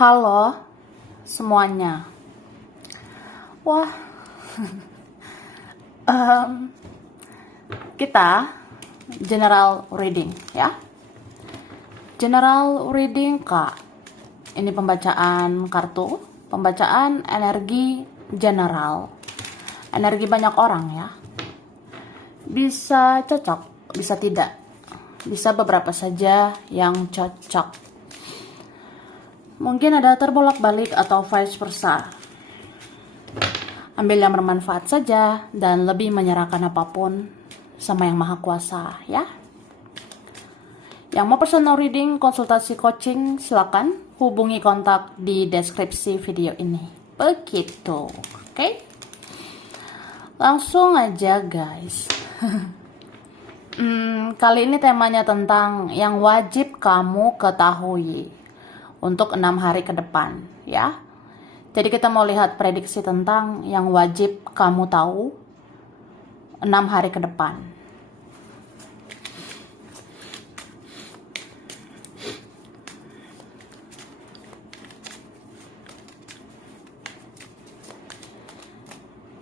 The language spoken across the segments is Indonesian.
Halo semuanya. Wah, em, kita general reading ya. General reading Kak. Ini pembacaan kartu, pembacaan energi general. Energi banyak orang ya. Bisa cocok, bisa tidak. Bisa beberapa saja yang cocok. Mungkin ada terbolak-balik atau vice versa. Ambil yang bermanfaat saja dan lebih menyerahkan apapun sama yang maha kuasa ya. Yang mau personal reading, konsultasi coaching, silakan hubungi kontak di deskripsi video ini. Begitu, oke? Langsung aja guys. Kali ini temanya tentang yang wajib kamu ketahui untuk 6 hari ke depan ya. Jadi kita mau lihat prediksi tentang yang wajib kamu tahu 6 hari ke depan.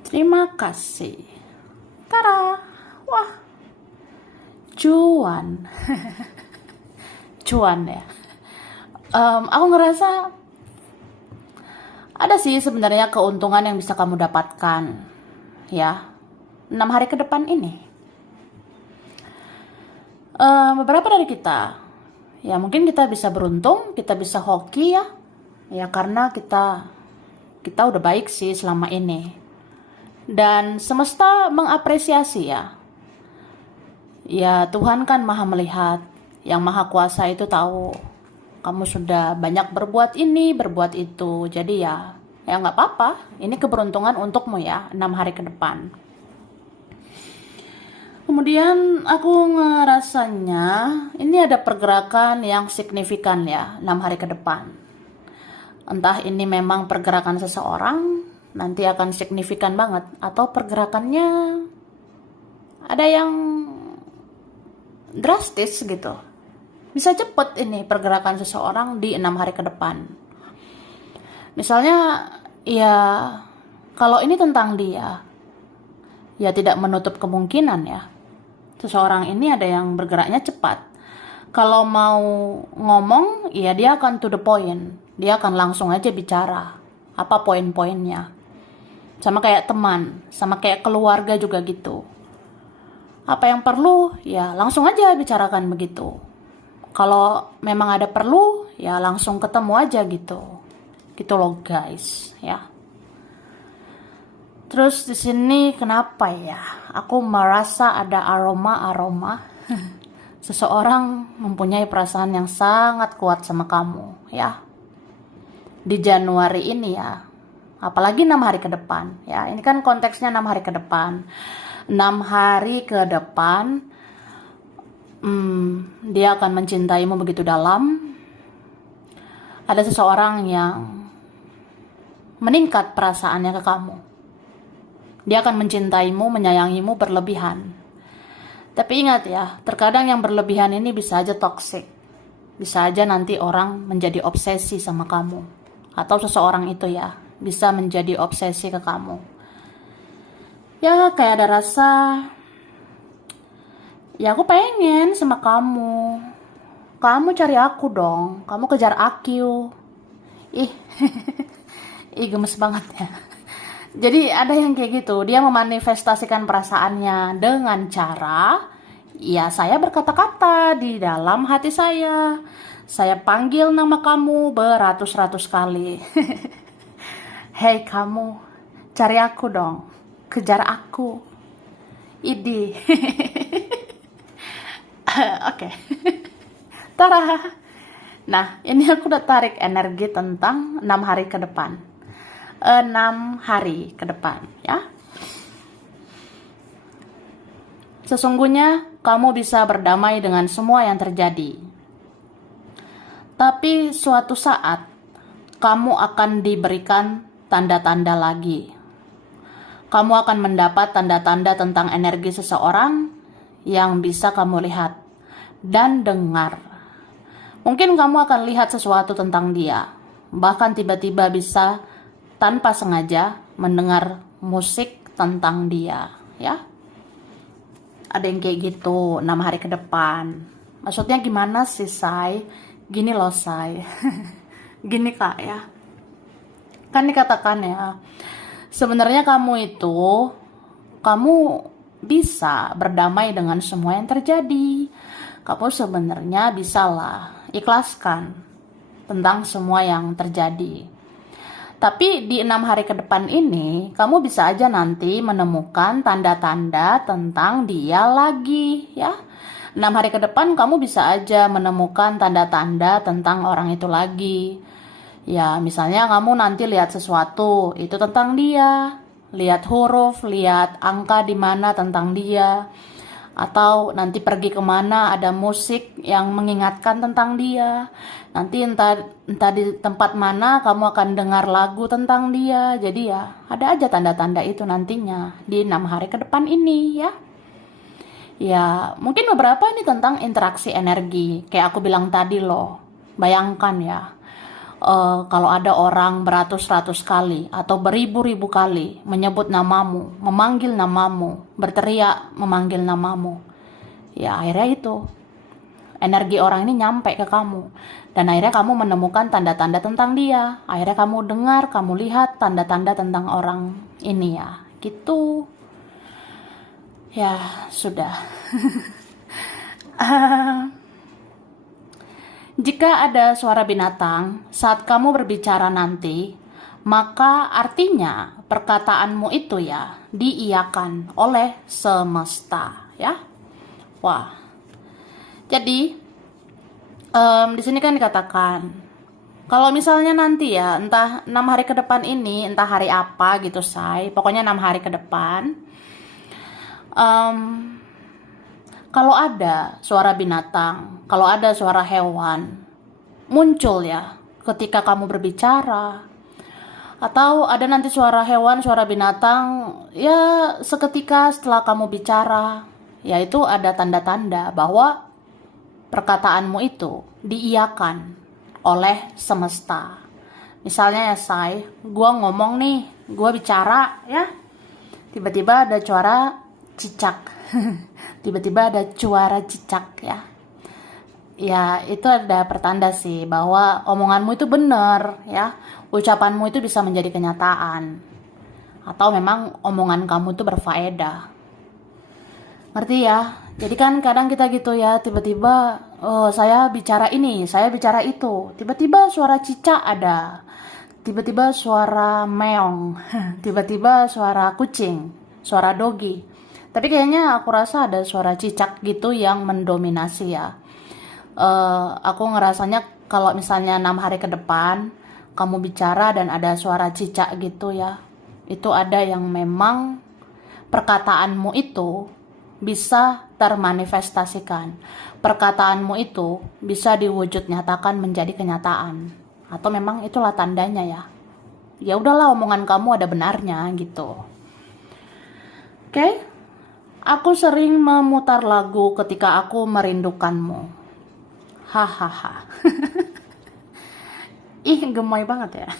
Terima kasih. Tara. Wah. Cuan. Cuan ya. Aku ngerasa ada sih sebenarnya keuntungan yang bisa kamu dapatkan ya 6 hari ke depan ini. Beberapa dari kita ya mungkin kita bisa beruntung, kita bisa hoki ya karena kita udah baik sih selama ini dan semesta mengapresiasi ya Tuhan kan maha melihat, yang maha kuasa itu tahu kamu sudah banyak berbuat ini, berbuat itu. Jadi ya nggak apa-apa. Ini keberuntungan untukmu ya, 6 hari ke depan. Kemudian aku ngerasanya ini ada pergerakan yang signifikan ya, 6 hari ke depan. Entah ini memang pergerakan seseorang, nanti akan signifikan banget. Atau pergerakannya ada yang drastis gitu. Bisa cepet ini pergerakan seseorang di 6 hari ke depan. Misalnya, ya kalau ini tentang dia, ya tidak menutup kemungkinan ya. Seseorang ini ada yang bergeraknya cepat. Kalau mau ngomong, ya dia akan to the point. Dia akan langsung aja bicara. Apa poin-poinnya. Sama kayak teman, sama kayak keluarga juga gitu. Apa yang perlu, ya langsung aja bicarakan begitu. Kalau memang ada perlu, ya langsung ketemu aja gitu. Gitu loh guys, ya. Terus di sini kenapa ya? Aku merasa ada aroma-aroma seseorang mempunyai perasaan yang sangat kuat sama kamu, ya. Di Januari ini ya. Apalagi 6 hari ke depan, ya. Ini kan konteksnya 6 hari ke depan. 6 hari ke depan dia akan mencintaimu begitu dalam. Ada seseorang yang meningkat perasaannya ke kamu. Dia akan mencintaimu, menyayangimu berlebihan. Tapi ingat ya, terkadang yang berlebihan ini bisa aja toxic. Bisa aja nanti orang menjadi obsesi sama kamu. Atau seseorang itu ya, bisa menjadi obsesi ke kamu. Ya kayak ada rasa, ya aku pengen sama kamu. Kamu cari aku dong. Kamu kejar aku. Ih, ih gemes banget ya. Jadi ada yang kayak gitu. Dia memanifestasikan perasaannya dengan cara, ya saya berkata-kata di dalam hati saya. Saya panggil nama kamu beratus-ratus kali. Hei kamu, cari aku dong. Kejar aku. Idi. Oke. Tara. Nah, ini aku udah tarik energi tentang 6 hari ke depan. 6 hari ke depan, ya. Sesungguhnya kamu bisa berdamai dengan semua yang terjadi. Tapi suatu saat kamu akan diberikan tanda-tanda lagi. Kamu akan mendapat tanda-tanda tentang energi seseorang yang bisa kamu lihat dan dengar. Mungkin kamu akan lihat sesuatu tentang dia. bahkan tiba-tiba bisa tanpa sengaja mendengar musik tentang dia, ya. Ada yang kayak gitu 6 hari ke depan. Maksudnya gimana sih, Say? Gini loh, Say. Gini Kak ya. Kan dikatakan ya, sebenarnya kamu bisa berdamai dengan semua yang terjadi. Kamu sebenarnya bisalah ikhlaskan tentang semua yang terjadi. Tapi di 6 hari ke depan ini, kamu bisa aja nanti menemukan tanda-tanda tentang dia lagi, ya. 6 hari ke depan kamu bisa aja menemukan tanda-tanda tentang orang itu lagi. Ya, misalnya kamu nanti lihat sesuatu, itu tentang dia. Lihat huruf, lihat angka di mana tentang dia. Atau nanti pergi kemana ada musik yang mengingatkan tentang dia. Nanti entah di tempat mana kamu akan dengar lagu tentang dia. Jadi ya ada aja tanda-tanda itu nantinya di 6 hari ke depan ini ya. Ya mungkin beberapa ini tentang interaksi energi. Kayak aku bilang tadi loh. Bayangkan ya. Kalau ada orang beratus-ratus kali atau beribu-ribu kali menyebut namamu, memanggil namamu, berteriak memanggil namamu, ya akhirnya itu energi orang ini nyampe ke kamu dan akhirnya kamu menemukan tanda-tanda tentang dia. Akhirnya kamu dengar, kamu lihat tanda-tanda tentang orang ini ya, gitu. Ya sudah. Jika ada suara binatang saat kamu berbicara nanti, maka artinya perkataanmu itu ya diiyakan oleh semesta, ya. Wah. Jadi di sini kan dikatakan kalau misalnya nanti ya entah 6 hari ke depan ini, entah hari apa gitu, Say. Pokoknya 6 hari ke depan. Kalau ada suara binatang, kalau ada suara hewan muncul ya ketika kamu berbicara, atau ada nanti suara hewan, suara binatang ya seketika setelah kamu bicara, ya itu ada tanda-tanda bahwa perkataanmu itu diiyakan oleh semesta. Misalnya ya, Say, gue ngomong nih, gue bicara ya, tiba-tiba ada suara cicak. Tiba-tiba ada suara cicak ya. Ya, itu ada pertanda sih bahwa omonganmu itu benar ya. Ucapanmu itu bisa menjadi kenyataan. Atau memang omongan kamu itu berfaedah. Ngerti ya? Jadi kan kadang kita gitu ya, tiba-tiba saya bicara ini, saya bicara itu. Tiba-tiba suara cicak ada. Tiba-tiba suara meong. Tiba-tiba suara kucing, suara dogi. Tapi kayaknya aku rasa ada suara cicak gitu yang mendominasi ya. Aku ngerasanya kalau misalnya 6 hari ke depan kamu bicara dan ada suara cicak gitu ya, itu ada yang memang perkataanmu itu bisa termanifestasikan. Perkataanmu itu bisa diwujud nyatakan menjadi kenyataan. Atau memang itulah tandanya ya. Ya udahlah, omongan kamu ada benarnya gitu. Oke? Aku sering memutar lagu ketika aku merindukanmu. Hahaha. Ih, gemoy banget ya.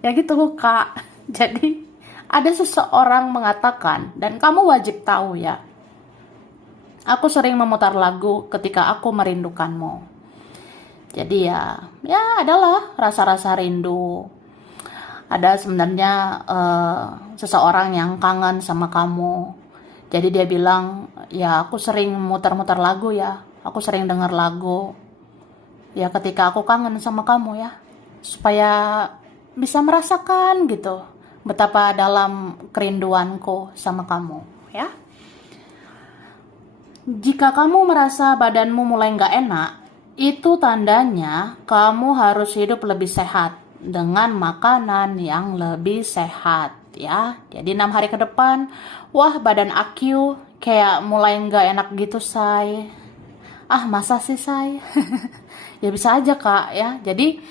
Ya gitu, Kak. Jadi, ada seseorang mengatakan, dan kamu wajib tahu ya. Aku sering memutar lagu ketika aku merindukanmu. Jadi ya adalah rasa-rasa rindu. Ada sebenarnya seseorang yang kangen sama kamu. Jadi dia bilang, ya aku sering muter-muter lagu ya. Aku sering denger lagu. Ya ketika aku kangen sama kamu ya. Supaya bisa merasakan gitu. Betapa dalam kerinduanku sama kamu ya. Jika kamu merasa badanmu mulai gak enak, itu tandanya kamu harus hidup lebih sehat. Dengan makanan yang lebih sehat ya. Jadi 6 hari ke depan, wah badan aku kayak mulai nggak enak gitu, Say. Ah masa sih, Say? Ya bisa aja, Kak ya. Jadi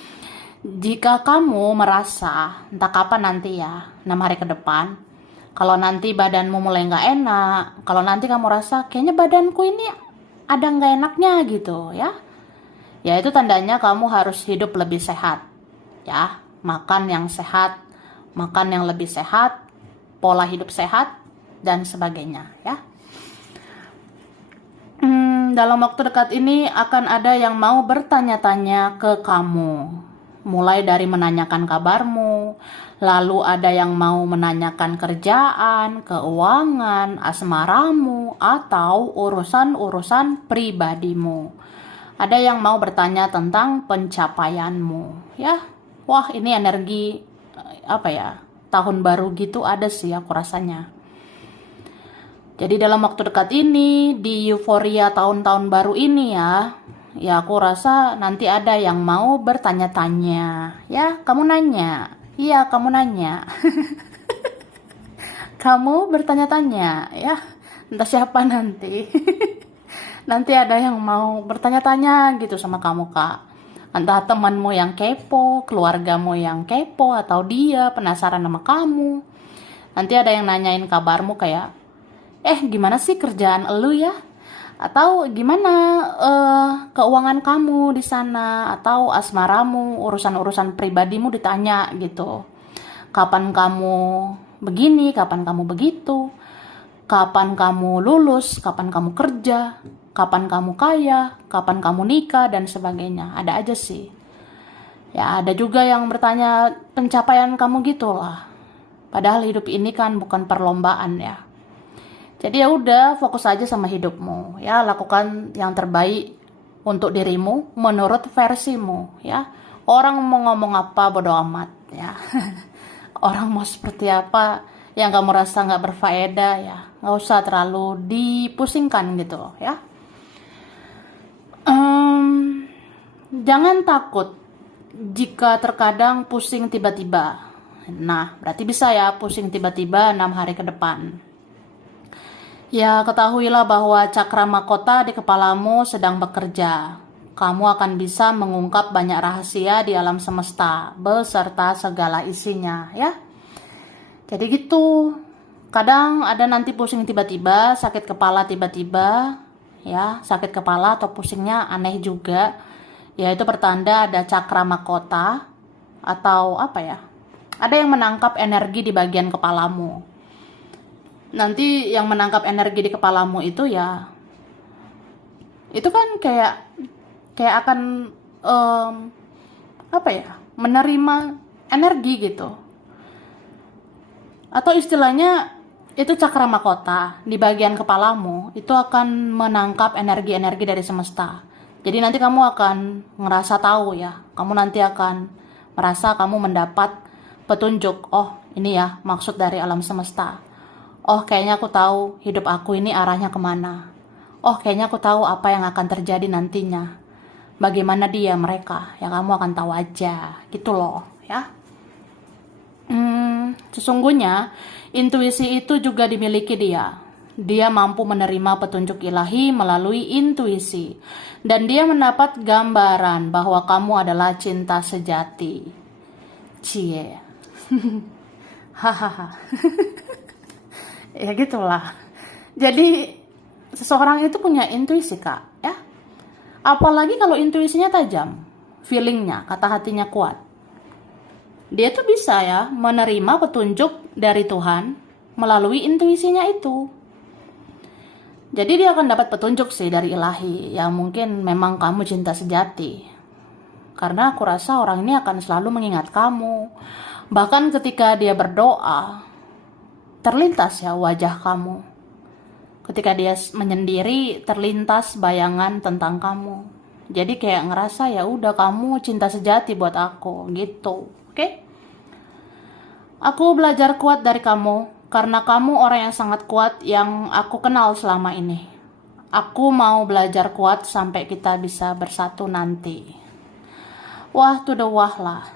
jika kamu merasa entah kapan nanti ya 6 hari ke depan, kalau nanti badanmu mulai nggak enak, kalau nanti kamu rasa kayaknya badanku ini ada nggak enaknya gitu ya, Ya itu tandanya kamu harus hidup lebih sehat. Ya, makan yang sehat, makan yang lebih sehat, pola hidup sehat, dan sebagainya ya. Dalam waktu dekat ini akan ada yang mau bertanya-tanya ke kamu. Mulai dari menanyakan kabarmu, lalu ada yang mau menanyakan kerjaan, keuangan, asmaramu, atau urusan-urusan pribadimu. Ada yang mau bertanya tentang pencapaianmu, ya. Wah, ini energi apa ya? Tahun baru gitu ada sih aku rasanya. Jadi dalam waktu dekat ini, di euforia tahun-tahun baru ini ya aku rasa nanti ada yang mau bertanya-tanya. Ya, kamu nanya. Iya, kamu nanya. Kamu bertanya-tanya, ya. Entah siapa nanti. Nanti ada yang mau bertanya-tanya gitu sama kamu, Kak. Entah temanmu yang kepo, keluargamu yang kepo, atau dia penasaran sama kamu. Nanti ada yang nanyain kabarmu kayak, gimana sih kerjaan elu ya? Atau gimana keuangan kamu di sana? Atau asmaramu, urusan-urusan pribadimu ditanya gitu. Kapan kamu begini, kapan kamu begitu? Kapan kamu lulus, kapan kamu kerja, kapan kamu kaya, kapan kamu nikah, dan sebagainya. Ada aja sih. Ya, ada juga yang bertanya pencapaian kamu gitulah. Padahal hidup ini kan bukan perlombaan ya. Jadi ya udah, fokus aja sama hidupmu ya, lakukan yang terbaik untuk dirimu menurut versimu ya. Orang mau ngomong apa bodo amat ya. Orang mau seperti apa yang kamu rasa nggak berfaedah ya, nggak usah terlalu dipusingkan gitu ya. Jangan takut jika terkadang pusing tiba-tiba. Nah, berarti bisa ya pusing tiba-tiba 6 hari ke depan. Ya, ketahuilah bahwa cakra mahkota di kepalamu sedang bekerja. Kamu akan bisa mengungkap banyak rahasia di alam semesta, beserta segala isinya, ya. Jadi gitu. Kadang ada nanti pusing tiba-tiba, sakit kepala tiba-tiba, ya, sakit kepala atau pusingnya aneh juga. Ya, itu pertanda ada cakra mahkota atau apa ya? Ada yang menangkap energi di bagian kepalamu. Nanti yang menangkap energi di kepalamu itu ya, itu kan kayak akan apa ya, menerima energi gitu, atau istilahnya itu cakra mahkota di bagian kepalamu itu akan menangkap energi-energi dari semesta. Jadi nanti kamu akan ngerasa tahu ya, kamu nanti akan merasa kamu mendapat petunjuk. Oh, ini ya maksud dari alam semesta. Oh, kayaknya aku tahu hidup aku ini arahnya kemana. Oh, kayaknya aku tahu apa yang akan terjadi nantinya. Bagaimana dia mereka, ya kamu akan tahu aja, gitu loh, ya. Sesungguhnya, intuisi itu juga dimiliki dia. Dia mampu menerima petunjuk ilahi melalui intuisi. Dan dia mendapat gambaran bahwa kamu adalah cinta sejati. Cie. Hahaha. Ya gitulah. Jadi seseorang itu punya intuisi, Kak, ya. Apalagi kalau intuisinya tajam, feelingnya, kata hatinya kuat. Dia tuh bisa ya menerima petunjuk dari Tuhan melalui intuisinya itu. Jadi dia akan dapat petunjuk sih dari ilahi. Ya mungkin memang kamu cinta sejati. Karena aku rasa orang ini akan selalu mengingat kamu. Bahkan ketika dia berdoa, terlintas ya wajah kamu. Ketika dia menyendiri, terlintas bayangan tentang kamu. Jadi kayak ngerasa ya udah kamu cinta sejati buat aku gitu. Oke? Aku belajar kuat dari kamu karena kamu orang yang sangat kuat yang aku kenal selama ini. Aku mau belajar kuat sampai kita bisa bersatu nanti. Wah, to the wah lah.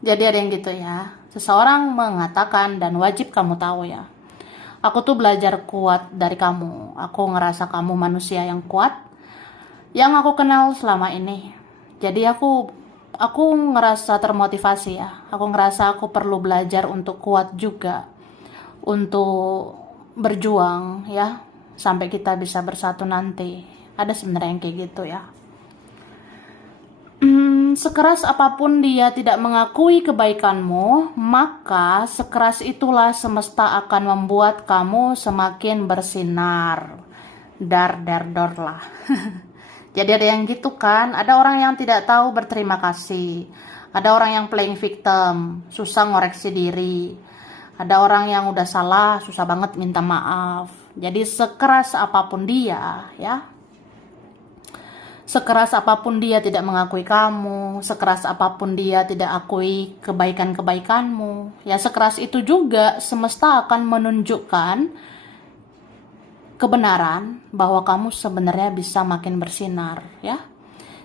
Jadi ada yang gitu ya. Seseorang mengatakan dan wajib kamu tahu ya. Aku tuh belajar kuat dari kamu. Aku ngerasa kamu manusia yang kuat yang aku kenal selama ini. Jadi aku ngerasa termotivasi ya. Aku ngerasa aku perlu belajar untuk kuat juga. Untuk berjuang ya. Sampai kita bisa bersatu nanti. Ada sebenarnya yang kayak gitu ya. Sekeras apapun dia tidak mengakui kebaikanmu, maka sekeras itulah semesta akan membuat kamu semakin bersinar. Dar dar dor lah. Jadi ada yang gitu kan, ada orang yang tidak tahu berterima kasih, ada orang yang playing victim, susah ngoreksi diri, ada orang yang udah salah, susah banget minta maaf. Jadi sekeras apapun dia, ya, sekeras apapun dia tidak mengakui kamu, sekeras apapun dia tidak akui kebaikan-kebaikanmu, ya sekeras itu juga semesta akan menunjukkan kebenaran bahwa kamu sebenarnya bisa makin bersinar, ya.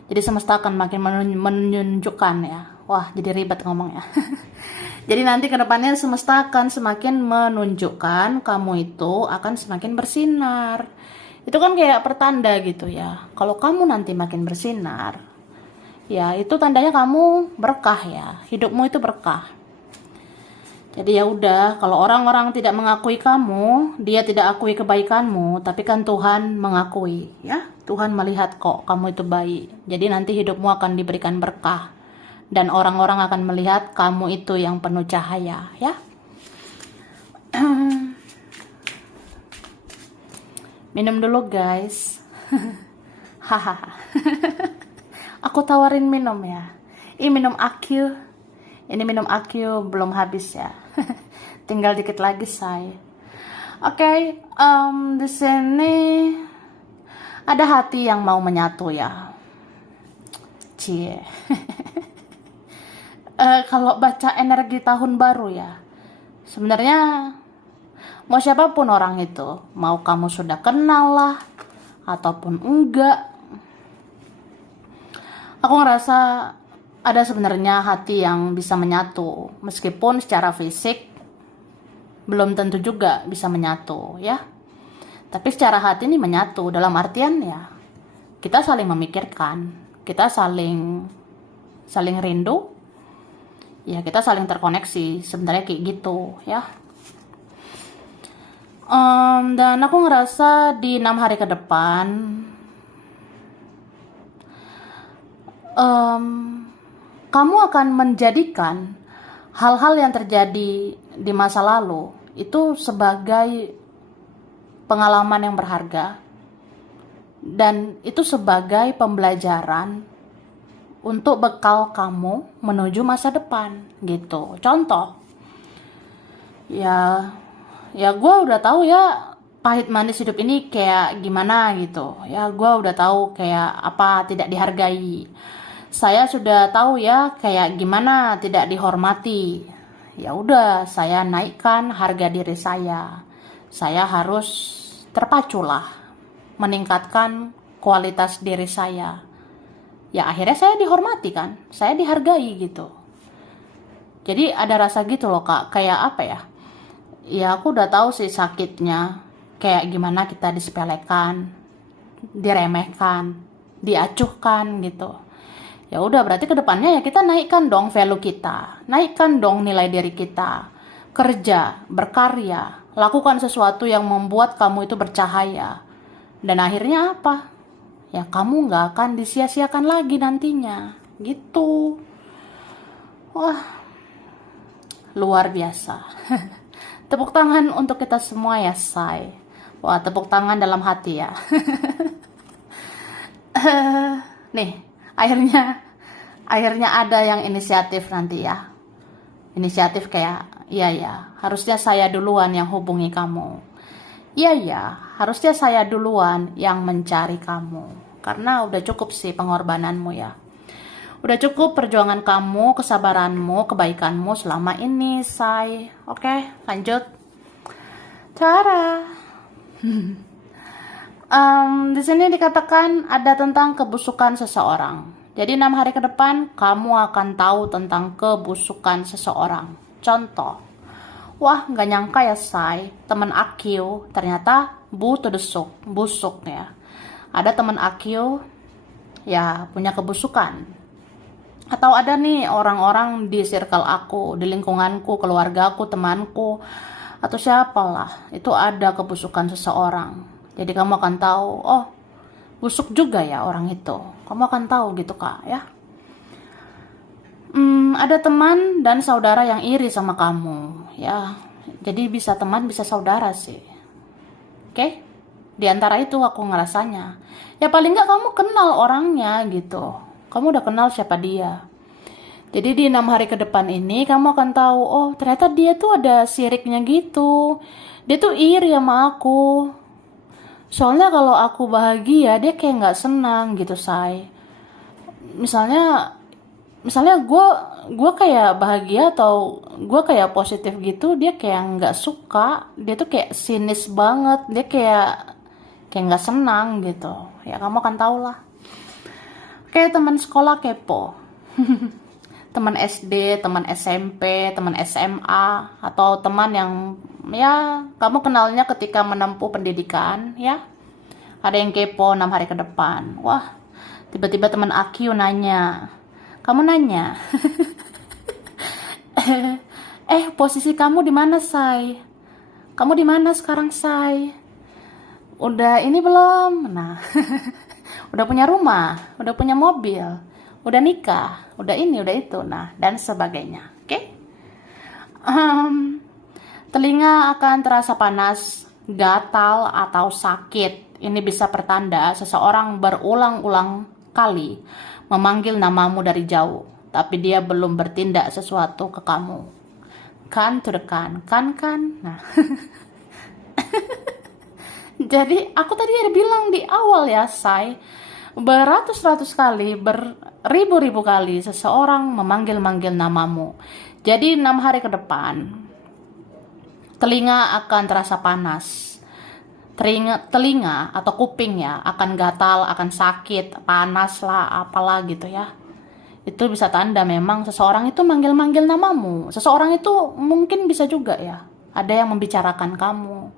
Jadi semesta akan makin menunjukkan, ya. Wah, jadi ribet ngomongnya. Jadi nanti kedepannya semesta akan semakin menunjukkan kamu itu akan semakin bersinar. Itu kan kayak pertanda gitu ya. Kalau kamu nanti makin bersinar, ya itu tandanya kamu berkah ya. Hidupmu itu berkah. Jadi ya udah, kalau orang-orang tidak mengakui kamu, dia tidak akui kebaikanmu, tapi kan Tuhan mengakui, ya. Tuhan melihat kok kamu itu baik. Jadi nanti hidupmu akan diberikan berkah. Dan orang-orang akan melihat kamu itu yang penuh cahaya, ya. Minum dulu guys. Hahaha. Aku tawarin minum ya. Ini minum Aqua. Ini minum Aqua belum habis ya. Tinggal dikit lagi say. Oke, di sini ada hati yang mau menyatu ya. Cie. Kalau baca energi tahun baru ya, sebenarnya mau siapapun orang itu, mau kamu sudah kenal lah ataupun enggak, aku ngerasa ada sebenarnya hati yang bisa menyatu, meskipun secara fisik belum tentu juga bisa menyatu ya. Tapi secara hati ini menyatu dalam artian ya kita saling memikirkan, kita saling rindu, ya kita saling terkoneksi, sebenarnya kayak gitu ya. Dan aku ngerasa di 6 hari ke depan kamu akan menjadikan hal-hal yang terjadi di masa lalu itu sebagai pengalaman yang berharga, dan itu sebagai pembelajaran untuk bekal kamu menuju masa depan gitu. Contoh ya gue udah tahu ya pahit manis hidup ini kayak gimana gitu ya. Gue udah tahu kayak apa tidak dihargai. Saya sudah tahu ya kayak gimana tidak dihormati. Ya udah, saya naikkan harga diri saya. Saya harus terpaculah meningkatkan kualitas diri saya. Ya akhirnya saya dihormati kan, saya dihargai gitu. Jadi ada rasa gitu loh kak, kayak apa ya? Ya aku udah tahu sih sakitnya, kayak gimana kita disepelekan, diremehkan, diacuhkan gitu. Ya udah, berarti kedepannya ya kita naikkan dong value kita, naikkan dong nilai diri kita, kerja, berkarya, lakukan sesuatu yang membuat kamu itu bercahaya. Dan akhirnya apa? Ya kamu gak akan disia-siakan lagi nantinya, gitu. Wah, luar biasa. Tepuk tangan untuk kita semua ya say. Wah, tepuk tangan dalam hati ya. Nih, akhirnya ada yang inisiatif nanti ya. Inisiatif kayak, iya ya, harusnya saya duluan yang hubungi kamu. Iya ya, harusnya saya duluan yang mencari kamu. Karena udah cukup sih pengorbananmu ya. Udah cukup perjuangan kamu, kesabaranmu, kebaikanmu selama ini, say. Oke, lanjut. Cara. Di sini dikatakan ada tentang kebusukan seseorang. Jadi 6 hari ke depan kamu akan tahu tentang kebusukan seseorang. Contoh, wah nggak nyangka ya say, temen Aqua ternyata busuk ya. Ada temen Aqua ya punya kebusukan. Atau ada nih orang-orang di circle aku, di lingkunganku, keluargaku, temanku, atau siapalah, itu ada kebusukan seseorang. Jadi kamu akan tahu, oh busuk juga ya orang itu. Kamu akan tahu gitu kak ya. Ada teman dan saudara yang iri sama kamu, ya. Jadi bisa teman, bisa saudara sih. Oke? Di antara itu aku ngerasanya. Ya paling nggak kamu kenal orangnya gitu. Kamu udah kenal siapa dia. Jadi di 6 hari ke depan ini kamu akan tahu, oh ternyata dia tuh ada siriknya gitu. Dia tuh iri sama aku. Soalnya kalau aku bahagia, dia kayak nggak senang gitu, say. Misalnya misalnya gue kayak bahagia atau gue kayak positif gitu, dia kayak nggak suka, dia tuh kayak sinis banget, dia kayak nggak senang gitu. Ya kamu kan tau lah, kayak teman sekolah kepo. Teman SD, teman SMP, teman SMA, atau teman yang ya kamu kenalnya ketika menempuh pendidikan, ya. Ada yang kepo 6 hari ke depan. Wah, tiba-tiba teman Akyu nanya, kamu nanya, posisi kamu di mana, Say? Kamu di mana sekarang, Say? Udah ini belum? Nah, udah punya rumah, udah punya mobil, udah nikah, udah ini, udah itu, nah, dan sebagainya. Oke? Telinga akan terasa panas, gatal, atau sakit. Ini bisa pertanda seseorang berulang-ulang kali memanggil namamu dari jauh, tapi dia belum bertindak sesuatu ke kamu. Kan to the kan. Nah, jadi aku tadi ada bilang di awal ya, Say, beratus-ratus kali, beribu-ribu kali seseorang memanggil-manggil namamu. Jadi 6 hari ke depan, telinga akan terasa panas. Telinga atau kuping ya akan gatal, akan sakit, panas lah, apalah gitu ya. Itu bisa tanda memang seseorang itu manggil-manggil namamu. Seseorang itu mungkin bisa juga ya, ada yang membicarakan kamu,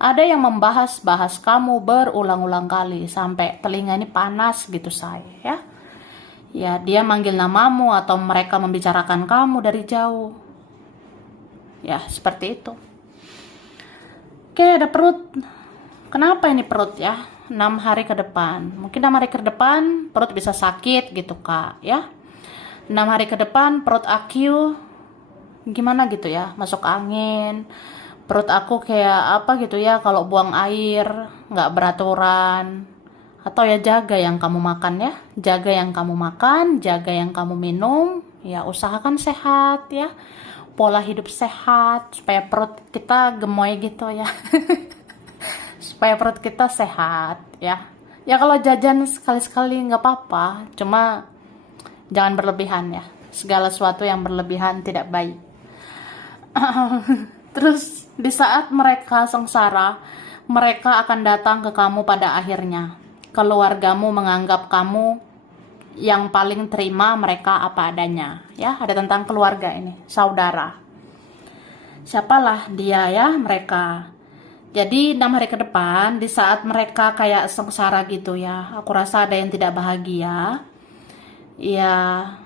ada yang membahas-bahas kamu berulang-ulang kali sampai telinga ini panas gitu, say, ya. Ya, dia manggil namamu atau mereka membicarakan kamu dari jauh. Ya, seperti itu. Oke, ada perut. Kenapa ini perut ya? 6 hari ke depan. Mungkin 6 hari ke depan perut bisa sakit gitu, Kak, ya. 6 hari ke depan perut aku gimana gitu ya, masuk angin. Perut aku kayak apa gitu ya, kalau buang air nggak beraturan. Atau ya jaga yang kamu makan ya, jaga yang kamu makan, jaga yang kamu minum. Ya usahakan sehat ya, pola hidup sehat supaya perut kita gemoy gitu ya. Supaya perut kita sehat ya. Ya kalau jajan sekali-sekali nggak apa-apa, cuma jangan berlebihan ya. Segala sesuatu yang berlebihan tidak baik. Terus di saat mereka sengsara, mereka akan datang ke kamu pada akhirnya. Keluargamu menganggap kamu yang paling terima mereka apa adanya. Ya, ada tentang keluarga ini, saudara. Siapalah dia ya, mereka. Jadi 6 hari ke depan, di saat mereka kayak sengsara gitu ya, aku rasa ada yang tidak bahagia. Ya,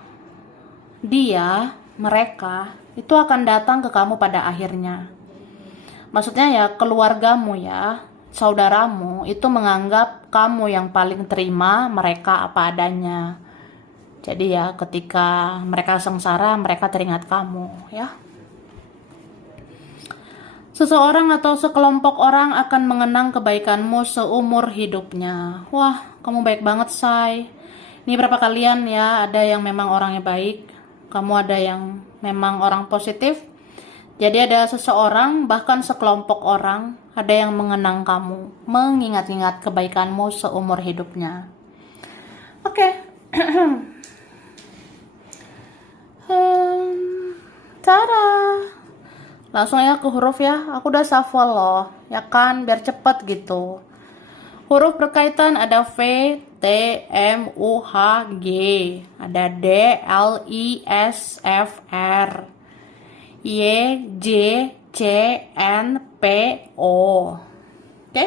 mereka itu akan datang ke kamu pada akhirnya. Maksudnya ya keluargamu ya, saudaramu itu menganggap kamu yang paling terima mereka apa adanya. Jadi ya ketika mereka sengsara, mereka teringat kamu ya. Seseorang atau sekelompok orang akan mengenang kebaikanmu seumur hidupnya. Wah, kamu baik banget, Say. Ini berapa kalian ya, ada yang memang orangnya baik, kamu ada yang memang orang positif. Jadi ada seseorang, bahkan sekelompok orang, ada yang mengenang kamu, mengingat-ingat kebaikanmu seumur hidupnya. Oke. Tada. Langsung ya ke huruf ya. Aku udah shuffle loh, ya kan, biar cepet gitu. Huruf berkaitan ada V, T, M, U, H, G. Ada D, L, I, S, F, R. Y, J, C, N, P, O. Oke?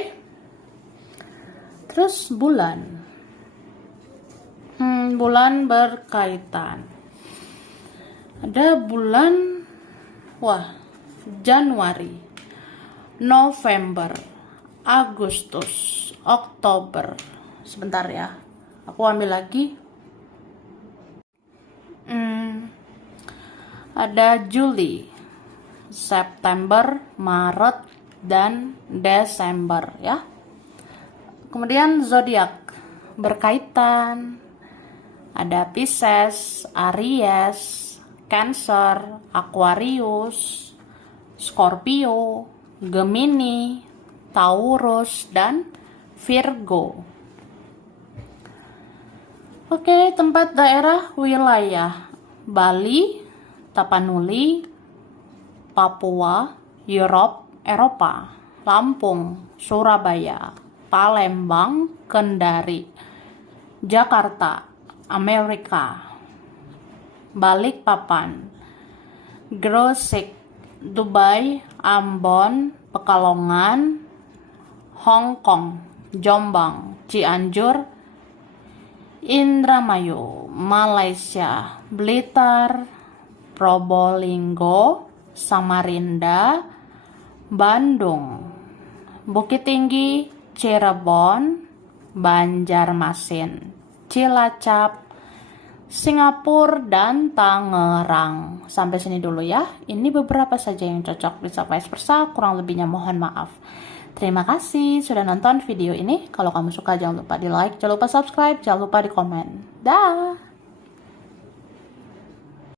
Terus bulan. Bulan berkaitan. Ada bulan, Januari, November, Agustus, Oktober. Sebentar ya, aku ambil lagi. Ada Juli, September, Maret, dan Desember ya. Kemudian zodiak berkaitan, ada Pisces, Aries, Cancer, Aquarius, Scorpio, Gemini, Taurus, dan Virgo. Oke, tempat daerah wilayah Bali, Tapanuli, Papua, Eropa, Lampung, Surabaya, Palembang, Kendari, Jakarta, Amerika, Balikpapan, Gresik, Dubai, Ambon, Pekalongan, Hong Kong, Jombang, Cianjur, Indramayu, Malaysia, Blitar, Probolinggo, Samarinda, Bandung, Bukit Tinggi, Cirebon, Banjarmasin, Cilacap, Singapura, dan Tangerang. Sampai sini dulu ya. Ini beberapa saja yang cocok di Vice Versa, kurang lebihnya mohon maaf. Terima kasih sudah nonton video ini. Kalau kamu suka jangan lupa di like, jangan lupa subscribe, jangan lupa di komen. Dah.